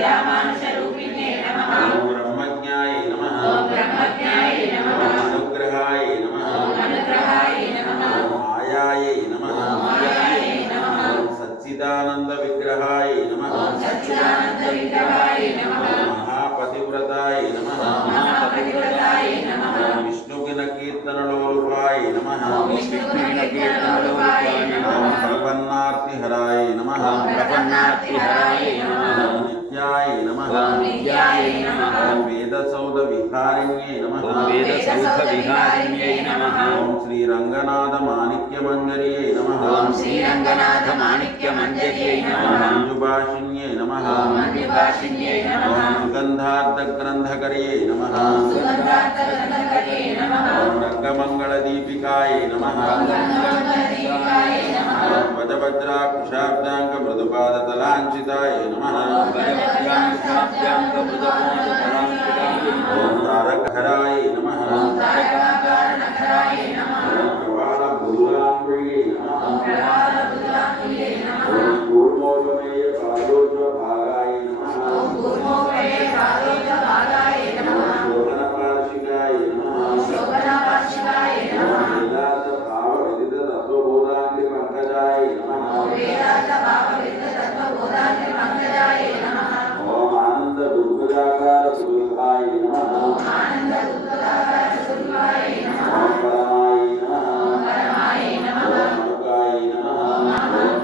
श्रीरामानुषरूपिणे नमः ओम ब्रह्मज्ञाय नमः ओम ब्रह्मज्ञाय नमः ओम अनुग्रहाय नमः ओम अनुग्रहाय नमः ओम मायाय नमः ओम मायाय नमः ओम सच्चिदानंद विग्रहाय नमः ओम सच्चिदानंद विग्रहाय नमः ओम महापतिव्रताय नमः ओम महापतिव्रताय नमः ओम विष्णुगिन कीर्तनलोलुपाय नमः ओम विष्णुकीर्तनलोलुपाय नमः ओम प्रपन्नार्तिहराय नमः ओम प्रपन्नार्तिहराय नमः ओम नित्याय नमः ओम नित्याय नमः ओम वेदसौधविहारिण्ये नमः ओम वेदसौधविहारिण्यै नमः ओम श्रीरङ्गनाथमाणिक्यमञ्जर्यै नमः ओम श्रीरङ्गनाथमाणिक्यमञ्जर्यै नमः मञ्जुभाषिण्ये नमः ओम मञ्जुभाषिण्यै नमः ओम सुगन्धार्धग्रन्थकर्यै नमः ओम सुगन्धार्थग्रन्थकर्यै नमः ओम रङ्गमङ्गलदीपिकाय नमः ओम रङ्गमङ्गलदीपिकाय नमः ओम वजवज्राकुशाब्दाङ्गमृदुपादतलाञ्चिताय नमः ओम तारकहराय नमः ओम तारकाकारणहराय नमः ओम प्रवालबुधुराङ्गुल्ये नमः ओम प्रवालबुधुराङ्गुल्ये नमः ओम कूर्मोदमेय पादोज्वभागाय नमः ओम कूर्मोदये पादोज्वभागाय नमः ओम शोभनपार्शिकाय नमः ओम शोभनापार्शिकाय नमः ओम वेदार्थभावविदिततत्त्वबोधाङ्गपङ्कजाय नमः ओम वेदार्थभावविदिततत्त्वबोधाङ्गपङ्कजाय नमः ओम आनन्दबुद्बुदाकारस्वरूपाय नमः ओम आनन्दबुद्बुदाकारस्वरूपाय नमः ओम परमाय नमः ओम परमाय नमः ओम मनुकाय नमः ओम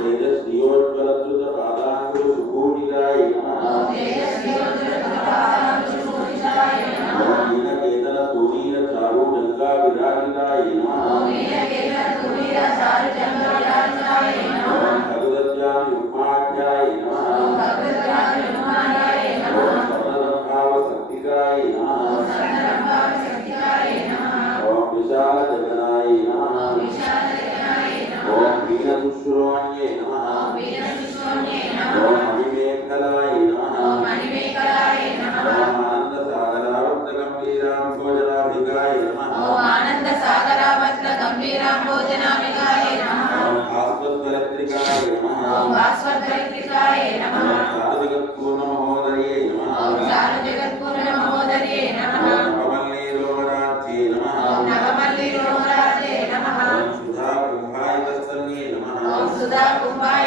तेजस्वियोज्ज्वलच्युतपादाङ्गुशुकोटिकाय नमः ओम तेजस्वियोज्ज्वलपादाङ्गुशोभिताय नमः ओम नीलकेतनतुणीरचारुजङ्गाविराजिताय नमः ओम नीलकेतनतुणीरचारुजङ्गविराजिताय नमः ओम भगवद्यामिरुक्माढ्याय नमः ओम भगवद्भ्रातृनुमानाय नमः ओम सप्तदम्भावशक्तिकाय नमः ओम सप्तरम्भावशक्तिकाय नमः ओम विशालजगनाय नमः ओम विशालजनाय नमः ओम वीणदुश्रोण्ये नमः ओम वीरसुष्वण्ये नमः ओम मणिमेखलाय नमः ओम मणिमेखलाय नमः ओम आनन्दसागरावर्तगम्भीराम्भोजनाभिगाय नमः ओम आनन्दसागरावर्तगम्भीराम्भोजनाभिगाय नमः ओम भास्वरत्रिकाय नमः ओम भास्वरत्रिकाय नमः ओम साधुजगत्पूर्णमहोदये नमः ओम चारुजगत्पूर्णमहोदये नमः ओम नवमल्लीरोहराज्ये नमः ओम नवमल्लीरोहराजे नमः ओम सुधाकुम्भायतस्तन्ये नमः ओम सुधाकुम्भाय